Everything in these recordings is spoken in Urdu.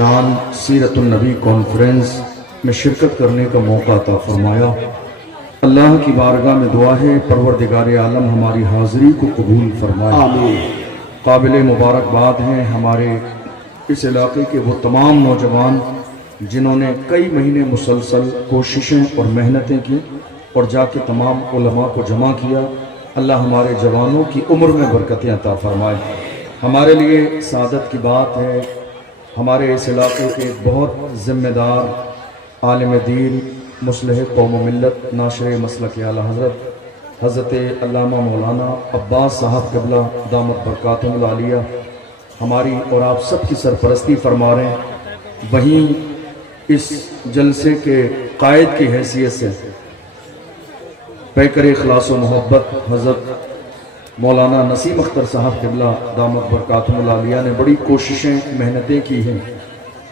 جان سیرت النبی کانفرنس میں شرکت کرنے کا موقع عطا فرمایا۔ اللہ کی بارگاہ میں دعا ہے پروردگار عالم ہماری حاضری کو قبول فرمائے۔ آمین۔ قابل مبارکباد ہیں ہمارے اس علاقے کے وہ تمام نوجوان جنہوں نے کئی مہینے مسلسل کوششیں اور محنتیں کی اور جا کے تمام علماء کو جمع کیا۔ اللہ ہمارے جوانوں کی عمر میں برکتیں عطا فرمائے۔ ہمارے لیے سعادت کی بات ہے ہمارے اس علاقے کے ایک بہت ذمہ دار عالم دین، مصلح قوم و ملت، ناشر مسلک اعلیٰ حضرت علامہ مولانا عباس صاحب قبلہ دامت برکاتہم العالیہ ہماری اور آپ سب کی سرپرستی فرما رہے ہیں۔ وہیں اس جلسے کے قائد کی حیثیت سے پیکر اخلاص و محبت حضرت مولانا نسیم اختر صاحب قبلہ دامت برکاتہم العالیہ نے بڑی کوششیں محنتیں کی ہیں۔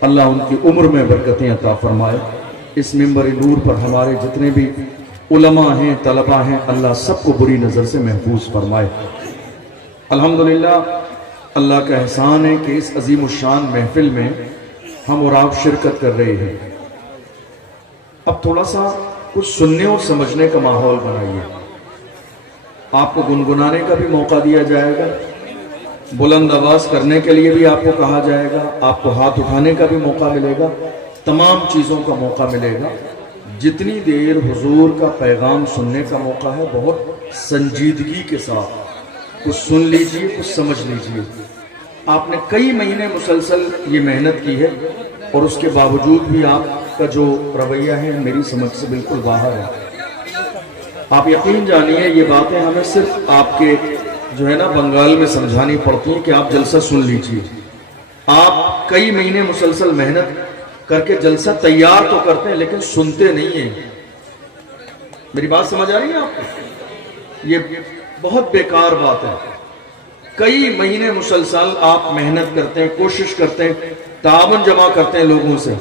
اللہ ان کی عمر میں برکتیں عطا فرمائے۔ اس منبر نور پر ہمارے جتنے بھی علماء ہیں، طلباء ہیں، اللہ سب کو بری نظر سے محفوظ فرمائے۔ الحمدللہ اللہ کا احسان ہے کہ اس عظیم الشان محفل میں ہم اور آپ شرکت کر رہے ہیں۔ اب تھوڑا سا کچھ سننے اور سمجھنے کا ماحول بنائیے۔ آپ کو گنگنانے کا بھی موقع دیا جائے گا، بلند آواز کرنے کے لیے بھی آپ کو کہا جائے گا، آپ کو ہاتھ اٹھانے کا بھی موقع ملے گا، تمام چیزوں کا موقع ملے گا۔ جتنی دیر حضور کا پیغام سننے کا موقع ہے بہت سنجیدگی کے ساتھ کچھ سن لیجئے، کچھ سمجھ لیجئے۔ آپ نے کئی مہینے مسلسل یہ محنت کی ہے اور اس کے باوجود بھی آپ کا جو رویہ ہے میری سمجھ سے بالکل باہر ہے۔ آپ یقین جانیے یہ باتیں ہمیں صرف آپ کے جو ہے نا بنگال میں سمجھانی پڑتی ہیں کہ آپ جلسہ سن لیجئے۔ آپ کئی مہینے مسلسل محنت کر کے جلسہ تیار تو کرتے ہیں لیکن سنتے نہیں ہیں۔ میری بات سمجھ آ رہی ہے آپ کو؟ یہ بہت بیکار بات ہے۔ کئی مہینے مسلسل آپ محنت کرتے ہیں، کوشش کرتے ہیں، تعاون جمع کرتے ہیں لوگوں سے،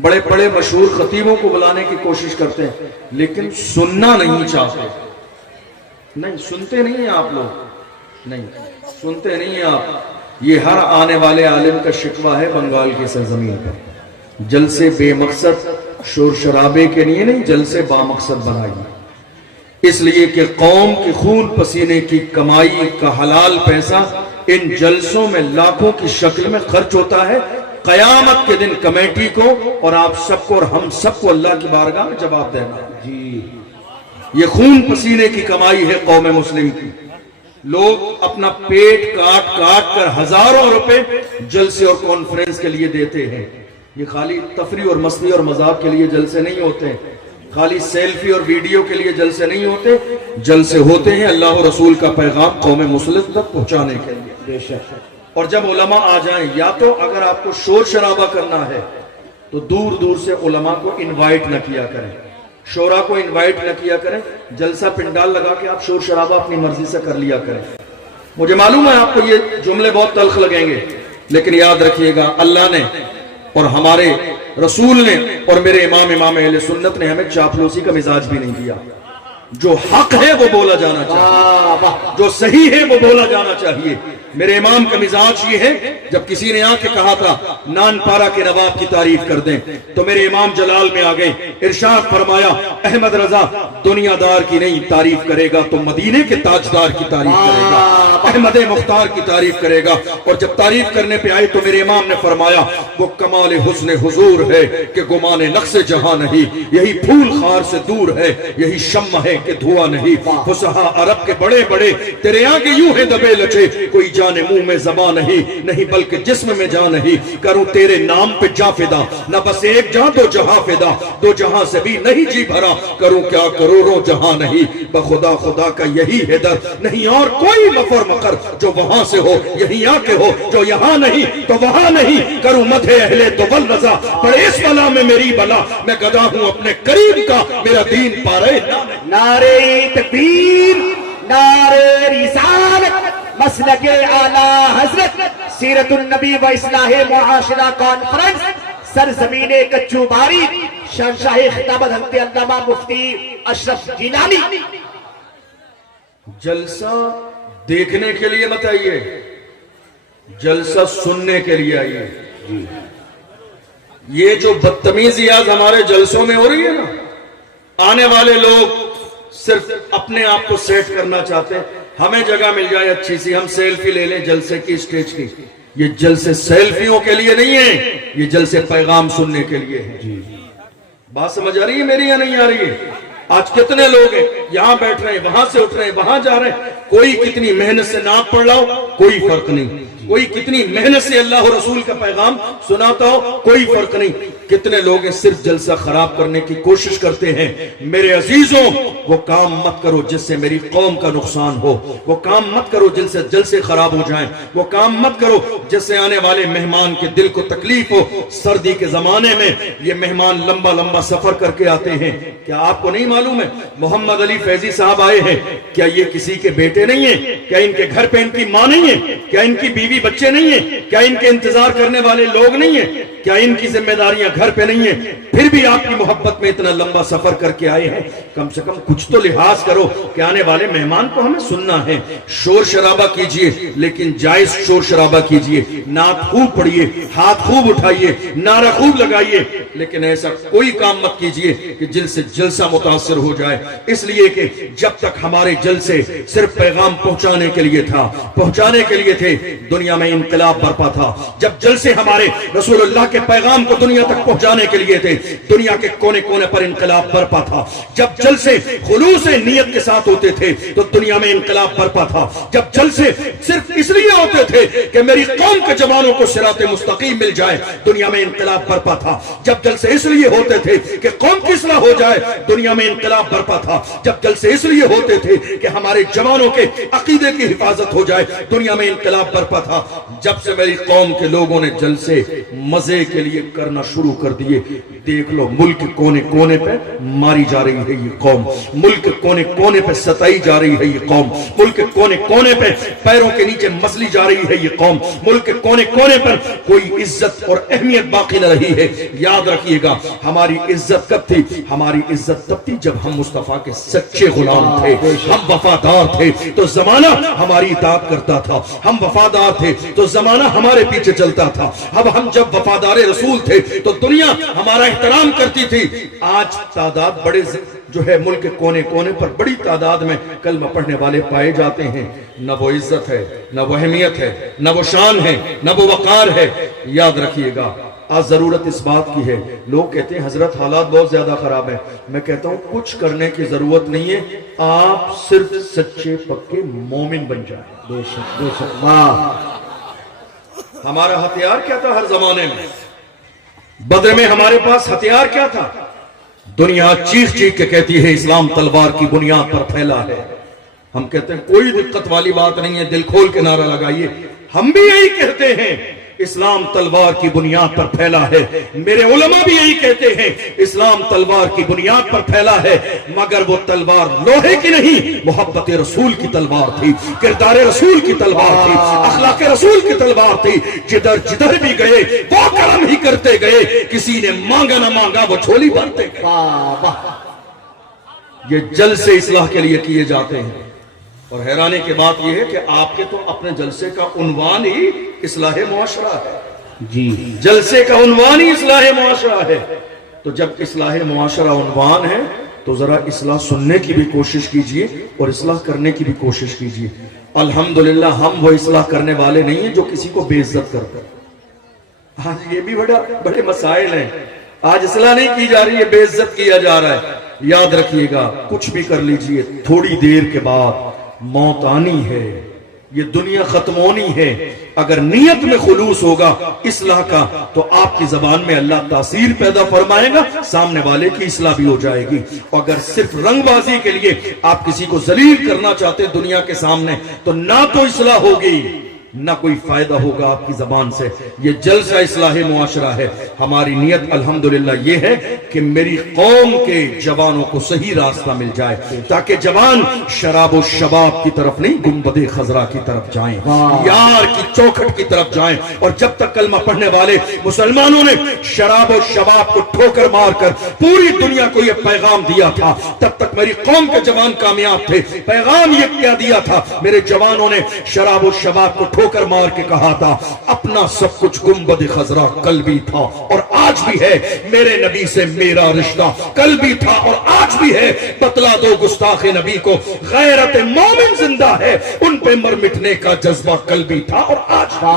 بڑے بڑے مشہور خطیبوں کو بلانے کی کوشش کرتے ہیں لیکن سننا نہیں چاہتے۔ نہیں سنتے نہیں ہیں آپ لوگ، نہیں سنتے نہیں ہیں آپ۔ یہ ہر آنے والے عالم کا شکوہ ہے بنگال کی سرزمین پر۔ جلسے بے مقصد شور شرابے کے لیے نہیں، جلسے با مقصد بنائیے، اس لیے کہ قوم کے خون پسینے کی کمائی کا حلال پیسہ ان جلسوں میں لاکھوں کی شکل میں خرچ ہوتا ہے۔ قیامت کے دن کمیٹی کو اور آپ سب کو اور ہم سب کو اللہ کی بارگاہ میں جواب دینا جی۔ یہ خون پسینے کی کمائی ہے قوم مسلم کی۔ لوگ اپنا پیٹ کاٹ کاٹ کر ہزاروں روپے جلسے اور کانفرنس کے لیے دیتے ہیں۔ یہ خالی تفریح اور مستی اور مذاق کے لیے جلسے نہیں ہوتے، خالی سیلفی اور ویڈیو کے لیے جلسے نہیں ہوتے، جلسے ہوتے ہیں اللہ و رسول کا پیغام قوم مسلم تک پہنچانے کے لیے۔ بے شک۔ اور جب علماء آ جائیں، یا تو اگر آپ کو شور شرابہ کرنا ہے تو دور دور سے علماء کو انوائٹ نہ کیا کریں، شورا کو انوائٹ نہ کیا کریں، جلسہ پنڈال لگا کے آپ شور شرابہ اپنی مرضی سے کر لیا کریں۔ مجھے معلوم ہے آپ کو یہ جملے بہت تلخ لگیں گے لیکن یاد رکھیے گا اللہ نے اور ہمارے رسول نے اور میرے امام اہل سنت نے ہمیں چاپلوسی کا مزاج بھی نہیں دیا۔ جو حق ہے وہ بولا جانا چاہیے، جو صحیح ہے وہ بولا جانا چاہیے۔ میرے امام کا مزاج یہ ہے، جب کسی نے آ کے کہا تھا نان پارا کے نواب کی تعریف کر دیں تو میرے امام جلال میں آ گئے، ارشاد فرمایا احمد رضا دنیا دار کی نہیں تعریف کرے گا تو مدینے کے تاجدار کی تعریف کرے گا، احمد مختار کی تعریف کرے گا۔ اور جب تعریف کرنے پہ آئے تو میرے امام نے فرمایا وہ کمال حسن حضور ہے کہ گمان نقص جہاں نہیں، یہی پھول خار سے دور ہے، یہی شمع ہے کہ دھواں نہیں۔ فصحا عرب کے بڑے بڑے تیرے آگے یوں ہیں دبے لچے، کوئی جانے منہ میں زبان نہیں بلکہ جسم میں جان نہیں۔ کروں تیرے نام پہ جا فدا، نہ بس ایک جہاں دو جہاں فدا، دو جہاں سے بھی نہیں جی بھرا، کروں کیا کروڑوں جہاں نہیں۔ بخدا خدا کا یہی ہے در، نہیں اور کوئی مفر مقر جو وہاں سے ہو یہی آ کے ہو، جو یہاں نہیں تو وہاں نہیں۔ کروں مدح اہل دول رضا، پڑے اس بلا میں میری بلا، میں گدا ہوں اپنے کریم کا، میرا دین پارے نعرہ تکبیر، نعرہ رسالت، مسلک اعلیٰ حضرت سیرت النبی و اصلاح معاشرہ کانفرنس، سرزمین کچو باری، شہنشاہ خطابت حضرت علامہ مفتی اشرف گیلانی۔ جلسہ دیکھنے کے لیے مت آئیے، جلسہ سننے کے لیے آئیے۔ یہ جو بدتمیزی آج ہمارے جلسوں میں ہو رہی ہے نا، آنے والے لوگ صرف اپنے آپ کو سیٹ کرنا چاہتے ہیں، ہمیں جگہ مل جائے اچھی سی، ہم سیلفی لے لیں جلسے کی، اسٹیج کی۔ یہ جلسے سیلفیوں کے لیے نہیں ہیں، یہ جلسے پیغام سننے کے لیے ہیں۔ بات سمجھ آ رہی ہے میری یا نہیں آ رہی ہے؟ آج کتنے لوگ ہیں یہاں بیٹھ رہے ہیں، وہاں سے اٹھ رہے ہیں، وہاں جا رہے ہیں، کوئی کتنی محنت سے نعت پڑھ رہا ہو کوئی فرق نہیں، کوئی کتنی محنت سے اللہ و رسول کا پیغام سناتا ہو کوئی فرق نہیں۔ کتنے لوگ ہیں صرف جلسہ خراب کرنے کی کوشش کرتے ہیں۔ میرے عزیزوں، وہ کام مت کرو جس سے میری قوم کا نقصان ہو، وہ کام مت کرو جن سے جلسے خراب ہو جائیں، وہ کام مت کرو جس سے آنے والے مہمان کے دل کو تکلیف ہو۔ سردی کے زمانے میں یہ مہمان لمبا لمبا سفر کر کے آتے ہیں، کیا آپ کو نہیں معلوم ہے محمد علی فیضی صاحب آئے ہیں، کیا یہ کسی کے بیٹے نہیں ہیں؟ کیا ان کے گھر پہ ان کی ماں نہیں ہے؟ کیا ان کی بیوی بچے نہیں ہیں؟ کیا ان کے انتظار کرنے والے لوگ نہیں ہیں؟ کیا ان کی ذمہ داریاں گھر پہ نہیں ہیں؟ پھر بھی آپ کی محبت میں اتنا لمبا سفر کر کے آئے ہیں، کم سے کم کچھ تو لحاظ کرو کہ آنے والے مہمان کو ہمیں سننا ہے۔ شور شرابہ کیجئے لیکن جائز شور شرابہ کیجئے، نعت خوب پڑھیے، ہاتھ خوب اٹھائیے، نعرہ خوب لگائیے، لیکن ایسا کوئی کام مت کیجئے کہ جن سے جلسہ متاثر ہو جائے۔ اس لیے کہ جب تک ہمارے جلسے صرف پیغام پہنچانے کے لیے تھے، دنیا میں انقلاب برپا تھا۔ جب جلسے ہمارے رسول اللہ کے پیغام کو دنیا تک پہنچانے کے لیے تھے، دنیا کے کونے کونے پر انقلاب برپا تھا۔ جب جلسے خلوص نیت کے ساتھ ہوتے تھے تو دنیا میں انقلاب برپا تھا۔ جب جلسے صرف اس لیے ہوتے تھے کہ میری قوم کے جوانوں کو صراط مستقیم مل جائے، دنیا میں انقلاب برپا تھا۔ جب جلسے اس لیے ہوتے تھے کہ قوم کی اصلاح ہو جائے، دنیا میں انقلاب برپا تھا۔ جب جلسے اس لیے ہوتے تھے کہ ہمارے جوانوں کے عقیدے کی حفاظت ہو جائے، دنیا میں انقلاب برپا تھا۔ جب سے میری قوم کے لوگوں نے جلسے مزے کے لیے کرنا شروع کر دیے، دیکھ لو ملک کونے کونے پہ ماری جا رہی ہے یہ قوم، ملک کونے کونے پہ ستائی جا رہی ہے یہ قوم، ملک کونے کونے پہ پیروں کے نیچے مسلی جا رہی ہے یہ قوم، ملک کونے کونے پر کوئی عزت اور اہمیت باقی نہ رہی ہے۔ یاد رکھیے گا ہماری عزت کب تھی؟ ہماری عزت تب تھی جب ہم مصطفیٰ کے سچے غلام تھے، ہم وفادار تھے تو زمانہ ہماری اطاعت کرتا تھا، ہم وفادار تھے تو زمانہ ہمارے پیچھے چلتا تھا۔ اب ہم جب وفادار رسول تھے تو دنیا ہمارا احترام کرتی تھی۔ آج تعداد بڑے جو ہے ملک کونے کونے پر بڑی تعداد میں کلمہ پڑھنے والے پائے جاتے ہیں، نہ وہ عزت ہے، نہ وہ اہمیت ہے، نہ وہ شان ہے، نہ وہ وقار ہے۔ یاد رکھیے گا آج ضرورت اس بات کی ہے، لوگ کہتے ہیں حضرت حالات بہت زیادہ خراب ہیں، میں کہتا ہوں کچھ کرنے کی ضرورت نہیں ہے، آپ صرف سچے پکے مومن بن جائیں۔ بے شک بے شک، واہ! ہمارا ہتھیار کیا تھا ہر زمانے میں؟ بدر میں ہمارے پاس ہتھیار کیا تھا؟ دنیا چیخ چیخ کے کہتی ہے اسلام تلوار کی بنیاد پر پھیلا ہے، ہم کہتے ہیں کوئی دقت والی بات نہیں ہے، دل کھول کے نعرہ لگائیے۔ ہم بھی یہی کہتے ہیں اسلام تلوار کی بنیاد پر پھیلا ہے، میرے علماء بھی یہی کہتے ہیں اسلام تلوار کی بنیاد پر پھیلا ہے، مگر وہ تلوار لوہے کی نہیں، محبت رسول کی تلوار تھی، کردار رسول کی تلوار تھی، اخلاق رسول کی تلوار تھی۔ جدھر جدھر بھی گئے وہ کرم ہی کرتے گئے، کسی نے مانگا نہ مانگا وہ جھولی بھرتے گئے۔ یہ جلسے اصلاح کے لیے کیے جاتے ہیں، اور حیرانی کی بات یہ ہے کہ آپ کے تو اپنے جلسے کا عنوان ہی اصلاح معاشرہ ہے۔ جی، جلسے کا عنوان ہی اصلاح معاشرہ ہے، تو جب اصلاح معاشرہ عنوان ہے تو ذرا اصلاح سننے کی بھی کوشش کیجئے اور اصلاح کرنے کی بھی کوشش کیجئے۔ الحمدللہ ہم وہ اصلاح کرنے والے نہیں ہیں جو کسی کو بے عزت کرتے ہیں۔ آج یہ بھی بڑے مسائل ہیں، آج اصلاح نہیں کی جا رہی ہے، بے عزت کیا جا رہا ہے۔ یاد رکھیے گا کچھ بھی کر لیجئے، تھوڑی دیر کے بعد موت آنی ہے، یہ دنیا ختم ہونی ہے۔ اگر نیت میں خلوص ہوگا اصلاح کا تو آپ کی زبان میں اللہ تاثیر پیدا فرمائے گا، سامنے والے کی اصلاح بھی ہو جائے گی۔ اگر صرف رنگ بازی کے لیے آپ کسی کو ذلیل کرنا چاہتے دنیا کے سامنے تو نہ تو اصلاح ہوگی نہ کوئی فائدہ ہوگا آپ کی زبان سے۔ یہ جلسہ اصلاح معاشرہ ہے، ہماری نیت الحمدللہ یہ ہے کہ میری قوم کے جوانوں کو صحیح راستہ مل جائے، تاکہ جوان شراب و شباب کی طرف نہیں گنبد خضرا کی طرف جائیں، یار کی چوکھٹ کی طرف جائیں۔ اور جب تک کلمہ پڑھنے والے مسلمانوں نے شراب و شباب کو ٹھوکر مار کر پوری دنیا کو یہ پیغام دیا تھا، تب تک میری قوم کے جوان کامیاب تھے۔ پیغام یہ کیا دیا تھا؟ میرے جوانوں نے شراب و شباب کو ٹھوکر مار کے کہا تھا اپنا سب کچھ گنبد خضرا کل بھی تھا اور آج بھی ہے، میرے نبی سے میرا رشتہ کل بھی تھا اور آج بھی ہے، بتلا دو گستاخ نبی کو غیرت مومن زندہ ہے، ان پہ مر مٹنے کا جذبہ کل بھی تھا اور آج بھی۔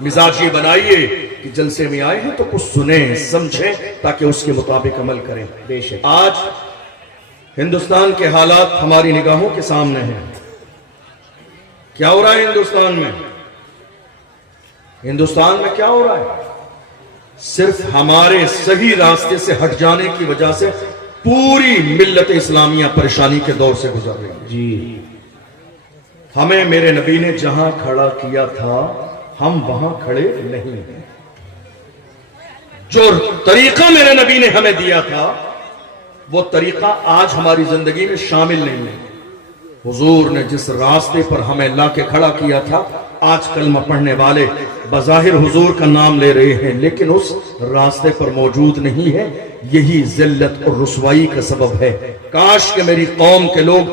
مزاج یہ بنائیے کہ جلسے میں آئے ہیں تو کچھ سنیں سمجھیں تاکہ اس کے مطابق عمل کریں۔ بے شک آج ہندوستان کے حالات ہماری نگاہوں کے سامنے ہیں۔ کیا ہو رہا ہے ہندوستان میں؟ ہندوستان میں کیا ہو رہا ہے؟ صرف ہمارے صحیح راستے سے ہٹ جانے کی وجہ سے پوری ملت اسلامیہ پریشانی کے دور سے گزر رہی ہے۔ جی ہمیں میرے نبی نے جہاں کھڑا کیا تھا ہم وہاں کھڑے نہیں ہیں۔ جو طریقہ میرے نبی نے ہمیں دیا تھا وہ طریقہ آج ہماری زندگی میں شامل نہیں ہے۔ حضور نے جس راستے پر ہمیں لا کے کھڑا کیا تھا، آج کلمہ پڑھنے والے بظاہر حضور کا نام لے رہے ہیں لیکن اس راستے پر موجود نہیں ہے۔ یہی ذلت اور رسوائی کا سبب ہے۔ کاش کہ میری قوم کے لوگ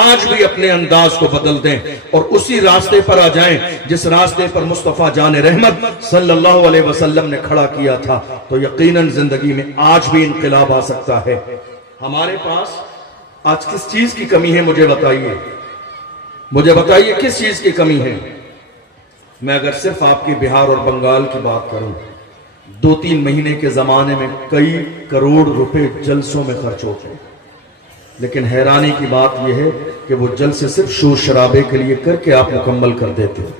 آج بھی اپنے انداز کو بدل دیں اور اسی راستے پر آ جائیں جس راستے پر مصطفیٰ جان رحمت صلی اللہ علیہ وسلم نے کھڑا کیا تھا، تو یقیناً زندگی میں آج بھی انقلاب آ سکتا ہے۔ ہمارے پاس آج کس چیز کی کمی ہے؟ مجھے بتائیے کس چیز کی کمی ہے؟ میں اگر صرف آپ کی بہار اور بنگال کی بات کروں، 2-3 مہینے کے زمانے میں کئی کروڑ روپے جلسوں میں خرچ ہوتے ہیں، لیکن حیرانی کی بات یہ ہے کہ وہ جلسے صرف شور شرابے کے لیے کر کے آپ مکمل کر دیتے ہیں۔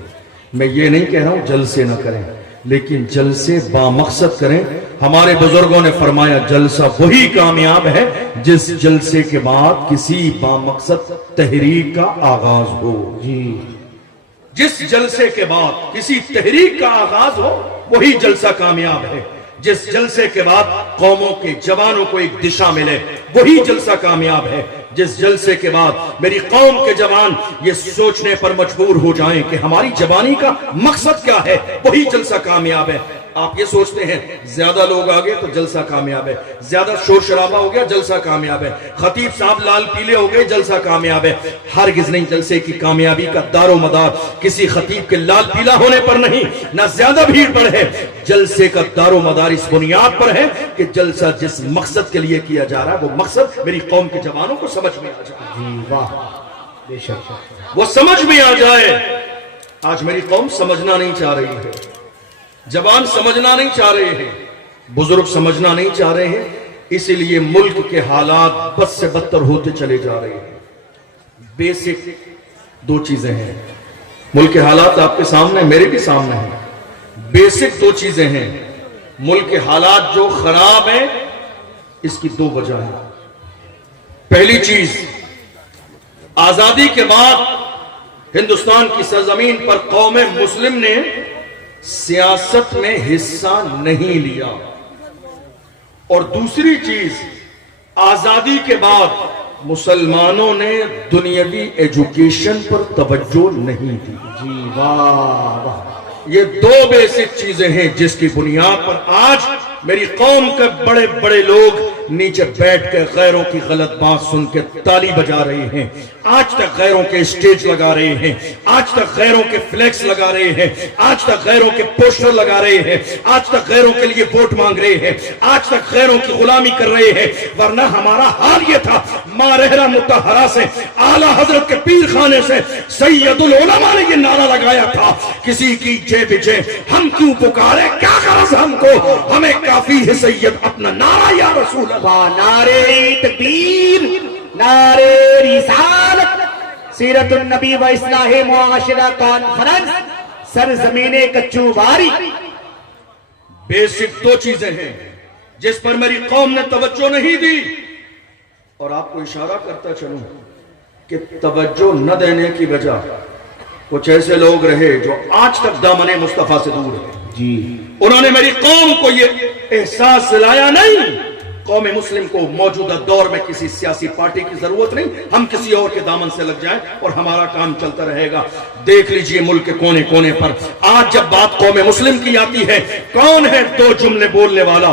میں یہ نہیں کہہ رہا ہوں جلسے نہ کریں، لیکن جلسے بامقصد کریں۔ ہمارے بزرگوں نے فرمایا جلسہ وہی کامیاب ہے جس جلسے کے بعد کسی بامقصد تحریک کا آغاز ہو۔ جی جس جلسے کے بعد کسی تحریک کا آغاز ہو وہی جلسہ کامیاب ہے۔ جس جلسے کے بعد قوموں کے جوانوں کو ایک دشا ملے وہی جلسہ کامیاب ہے۔ جس جلسے کے بعد میری قوم کے جوان یہ سوچنے پر مجبور ہو جائیں کہ ہماری جوانی کا مقصد کیا ہے وہی جلسہ کامیاب ہے۔ آپ یہ سوچتے ہیں زیادہ لوگ آگے تو جلسہ کامیاب ہے، زیادہ شور شرابہ ہو گیا جلسہ کامیاب ہے، خطیب صاحب لال پیلے ہو گئے جلسہ کامیاب ہے۔ ہرگز نہیں، جلسے کی کامیابی کا دار و مدار کسی خطیب کے لال پیلا ہونے پر نہیں، نہ زیادہ بھیڑ پر ہے۔ جلسے کا دار و مدار اس بنیاد پر ہے کہ جلسہ جس مقصد کے لیے کیا جا رہا ہے وہ مقصد میری قوم کے جوانوں کو سمجھ میں آ جائے۔ جی واہ بے شک وہ سمجھ میں آ جائے۔ آج میری قوم سمجھنا نہیں چاہ رہی ہے، جوان سمجھنا نہیں چاہ رہے ہیں، بزرگ سمجھنا نہیں چاہ رہے ہیں، اسی لیے ملک کے حالات بد سے بدتر ہوتے چلے جا رہے ہیں۔ بیسک 2 چیزیں ہیں، ملک کے حالات آپ کے سامنے میرے بھی سامنے ہیں۔ بیسک 2 چیزیں ہیں، ملک کے حالات جو خراب ہیں اس کی 2 وجہ ہیں۔ پہلی چیز، آزادی کے بعد ہندوستان کی سرزمین پر قوم مسلم نے سیاست میں حصہ نہیں لیا، اور دوسری چیز، آزادی کے بعد مسلمانوں نے دنیاوی ایجوکیشن پر توجہ نہیں دی۔ جی واہ واہ یہ 2 بیسک چیزیں ہیں جس کی بنیاد پر آج میری قوم کے بڑے بڑے لوگ نیچے بیٹھ کر غیروں کی غلط بات سن کے تالی بجا رہے ہیں، آج تک غیروں کے اسٹیج لگا رہے ہیں، آج تک غیروں کے فلیکس لگا رہے ہیں، آج تک غیروں کے پوسٹر لگا رہے ہیں، آج تک غیروں کے لیے ووٹ مانگ رہے ہیں، آج تک غیروں کی غلامی کر رہے ہیں۔ ورنہ ہمارا حال یہ تھا، ماں رحرہ مطہرہ سے، اعلیٰ حضرت کے پیر خانے سے سید العلماء نے یہ نعرہ لگایا تھا، کسی کی جے بجے ہم کیوں پکارے، کیا غرض ہم کو، ہمیں کافی ہے سید اپنا نعرہ یا رسول اللہ۔ نعرے تکبیر، نعرے رسالت، سیرت النبی و اصلاح معاشرہ کانفرنس، سرزمین کچو باری۔ بیسک 2 چیزیں ہیں جس پر میری قوم نے توجہ نہیں دی، اور آپ کو اشارہ کرتا چلوں کہ توجہ نہ دینے کی وجہ کچھ ایسے لوگ رہے جو آج تک دامن مصطفیٰ سے دور ہیں۔ جی انہوں نے میری قوم کو یہ احساس دلایا نہیں، قوم مسلم کو موجودہ دور میں کسی سیاسی پارٹی کی ضرورت نہیں، ہم کسی اور کے دامن سے لگ جائیں اور ہمارا کام چلتا رہے گا۔ دیکھ لیجئے ملک کے کونے کونے پر آج جب بات قوم مسلم کی آتی ہے، کون ہے 2 جملے بولنے والا؟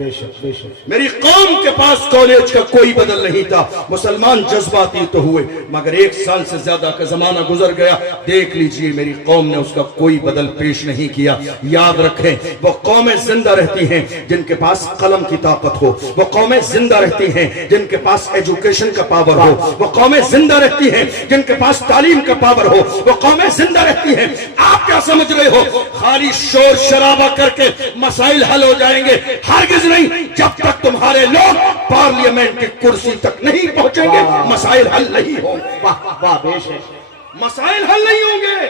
بے شک بے شک. میری قوم کے پاس کالج کا کوئی بدل نہیں تھا. مسلمان جذباتی تو ہوئے مگر 1 سال سے زیادہ کا زمانہ گزر گیا. دیکھ لیجئے میری قوم نے اس کا کوئی بدل پیش نہیں کیا. یاد رکھیں وہ قومیں زندہ رہتی ہیں جن کے پاس قلم کی طاقت ہو. وہ قومیں زندہ رہتی ہیں جن کے پاس ایجوکیشن کا پاور ہو. وہ قومیں زندہ رہتی ہیں جن کے پاس تعلیم کا پاور ہو. وہ قومیں زندہ رہتی ہیں. آپ کیا سمجھ رہے ہو خالی شور شرابہ کر کے مسائل حل ہو جائیں گے؟ ہرگز نہیں. جب تک تمہارے لوگ پارلیمنٹ کی کرسی تک نہیں پہنچیں گے مسائل حل نہیں ہوں گے. واہ واہ بے شک. مسائل حل نہیں ہوں گے.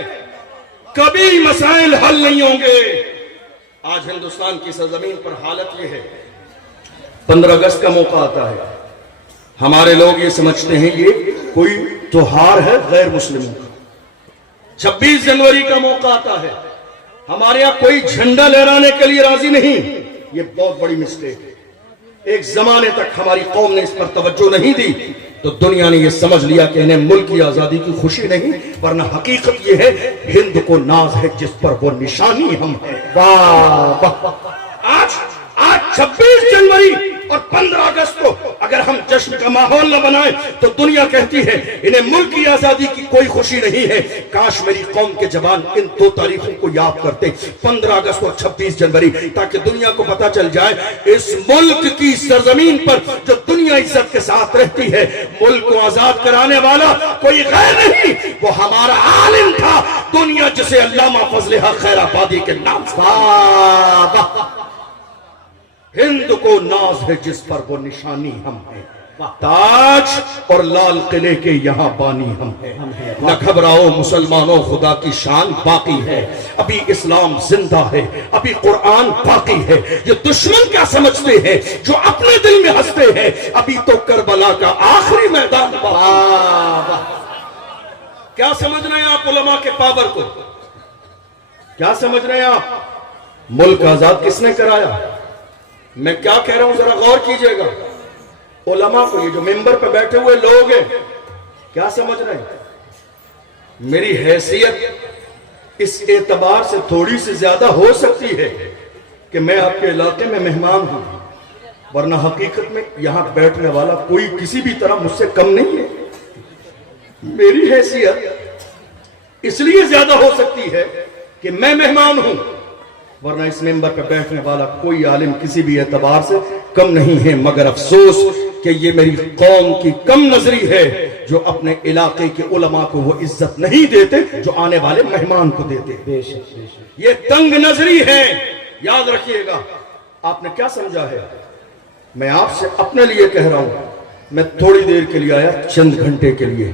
کبھی مسائل حل نہیں ہوں گے. آج ہندوستان کی سرزمین پر حالت یہ ہے 15 اگست کا موقع آتا ہے. ہمارے لوگ یہ سمجھتے ہیں یہ کوئی تہوار ہے غیر مسلموں کا. 26 جنوری کا موقع آتا ہے. ہمارے یہاں کوئی جھنڈا لہرانے کے لیے راضی نہیں. یہ بہت بڑی مسٹیک ہے. ایک زمانے تک ہماری قوم نے اس پر توجہ نہیں دی تو دنیا نے یہ سمجھ لیا کہ انہیں ملک کی آزادی کی خوشی نہیں ورنہ حقیقت یہ ہے ہند کو ناز ہے جس پر وہ نشانی ہم ہیں. واہ واہ. آج 26 جنوری اور 15 اگست کو اگر ہم جشن کا ماحول نہ بنائیں تو دنیا کہتی ہے انہیں ملک کی آزادی کی کوئی خوشی نہیں ہے. کاش میری قوم کے جوان ان 2 تاریخوں کو یاد کرتے 15 اگست اور 26 جنوری تاکہ دنیا کو پتا چل جائے اس ملک کی سرزمین پر جو دنیا عزت کے ساتھ رہتی ہے ملک کو آزاد کرانے والا کوئی غیر نہیں وہ ہمارا عالم تھا دنیا جسے علامہ فضل حق خیر آبادی کے نام سے. ہند کو ناز ہے جس پر وہ نشانی ہم ہیں. تاج اور لال قلعے کے یہاں بانی ہم ہیں. نہ گھبراؤ مسلمانوں خدا کی شان باقی ہے. ابھی اسلام زندہ ہے. ابھی قرآن باقی ہے. یہ دشمن کیا سمجھتے ہیں جو اپنے دل میں ہنستے ہیں ابھی تو کربلا کا آخری میدان باقی. کیا سمجھ رہے ہیں آپ علماء کے پاور کو؟ کیا سمجھ رہے ہیں آپ؟ ملک آزاد کس نے کرایا؟ میں کیا کہہ رہا ہوں ذرا غور کیجئے گا. علماء کو یہ جو ممبر پہ بیٹھے ہوئے لوگ ہیں کیا سمجھ رہے ہیں؟ میری حیثیت اس اعتبار سے تھوڑی سی زیادہ ہو سکتی ہے کہ میں آپ کے علاقے میں مہمان ہوں ورنہ حقیقت میں یہاں بیٹھنے والا کوئی کسی بھی طرح مجھ سے کم نہیں ہے. میری حیثیت اس لیے زیادہ ہو سکتی ہے کہ میں مہمان ہوں ورنہ اس ممبر پہ بیٹھنے والا کوئی عالم کسی بھی اعتبار سے کم نہیں ہے. مگر افسوس کہ یہ میری قوم کی کم نظری ہے جو اپنے علاقے کے علماء کو وہ عزت نہیں دیتے جو آنے والے مہمان کو دیتے. یہ تنگ نظری ہے. یاد رکھیے گا. آپ نے کیا سمجھا ہے؟ میں آپ سے اپنے لیے کہہ رہا ہوں. میں تھوڑی دیر کے لیے آیا چند گھنٹے کے لیے.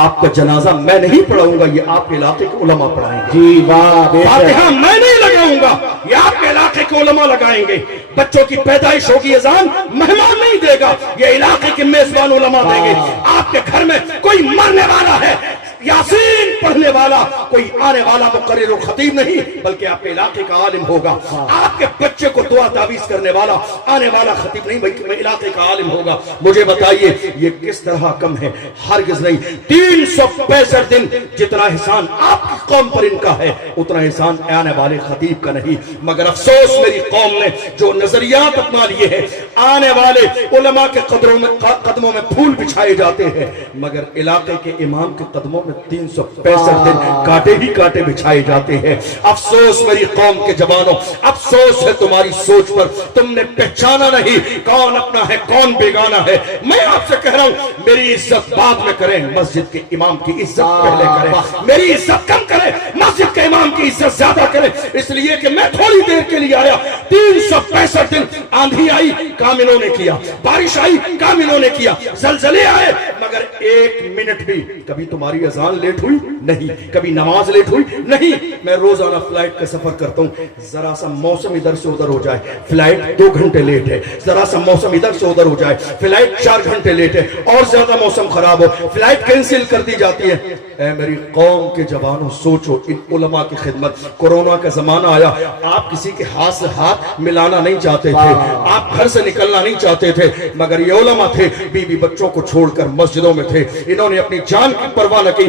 آپ کا جنازہ میں نہیں پڑھاؤں گا یہ آپ کے علاقے کے علماء پڑھائیں گے. جی واہ. فاتحہ میں نہیں لگاؤں گا یہ آپ کے علاقے کے علماء لگائیں گے. بچوں کی پیدائش ہوگی اذان مہمان نہیں دے گا یہ علاقے کے میزبان علماء دیں گے. آپ کے گھر میں کوئی مرنے والا ہے یاسین پڑھنے والا کوئی آنے والا مقرر و خطیب نہیں بلکہ آپ کے علاقے کا عالم ہوگا. آپ کے بچے کو دعا تعویذ کرنے والا آنے والا خطیب نہیں بلکہ میں علاقے کا عالم ہوگا. مجھے بتائیے یہ کس طرح کم ہے؟ ہرگز نہیں. 365 دن جتنا احسان آپ کی قوم پر ان کا ہے اتنا احسان آنے والے خطیب کا نہیں. مگر افسوس میری قوم نے جو نظریات اپنا لیے ہیں آنے والے علماء کے قدموں میں پھول بچھائے جاتے ہیں مگر علاقے کے امام کے قدموں میں 365 دن کاٹے ہی کاٹے بچھائے جاتے ہیں. افسوس میری قوم کے جوانوں. افسوس ہے تمہاری سوچ پر. تم نے پہچانا نہیں کون اپنا ہے کون بیگانہ ہے. میں آپ سے کہہ رہا ہوں میری عزت بعد میں کریں مسجد کے امام کی عزت پہلے کریں. میری عزت کم کریں مسجد کے امام کی عزت زیادہ کریں. اس لیے کہ میں تھوڑی دیر کے لیے آیا 365 دن آندھی آئی کاملوں نے کیا. بارش آئی کاملوں نے کیا. زلزلے آئے مگر 1 منٹ بھی کبھی تمہاری اذان لیٹ ہوئی نہیں کبھی نماز لیٹ ہوئی نہیں. میں روزانہ فلائٹ کا سفر کرتا ہوں. ذرا سا موسم ادھر سے ادھر ہو جائے فلائٹ 2 گھنٹے لیٹ ہے. ذرا سا موسم ادھر سے ادھر ہو جائے فلائٹ 4 گھنٹے لیٹ ہے. اور زیادہ موسم خراب ہو فلائٹ کینسل کر دی جاتی ہے. اے میری قوم کے جوانوں سوچو ان علماء کی خدمت. کورونا کا زمانہ آیا آپ کسی کے ہاتھ سے ہاتھ ملانا نہیں چاہتے تھے. آپ گھر سے نکلنا نہیں چاہتے تھے مگر یہ علماء تھے بیوی بچوں کو چھوڑ کر مسجدوں میں تھے. انہوں نے اپنی جان کی پرواہ نہ کی.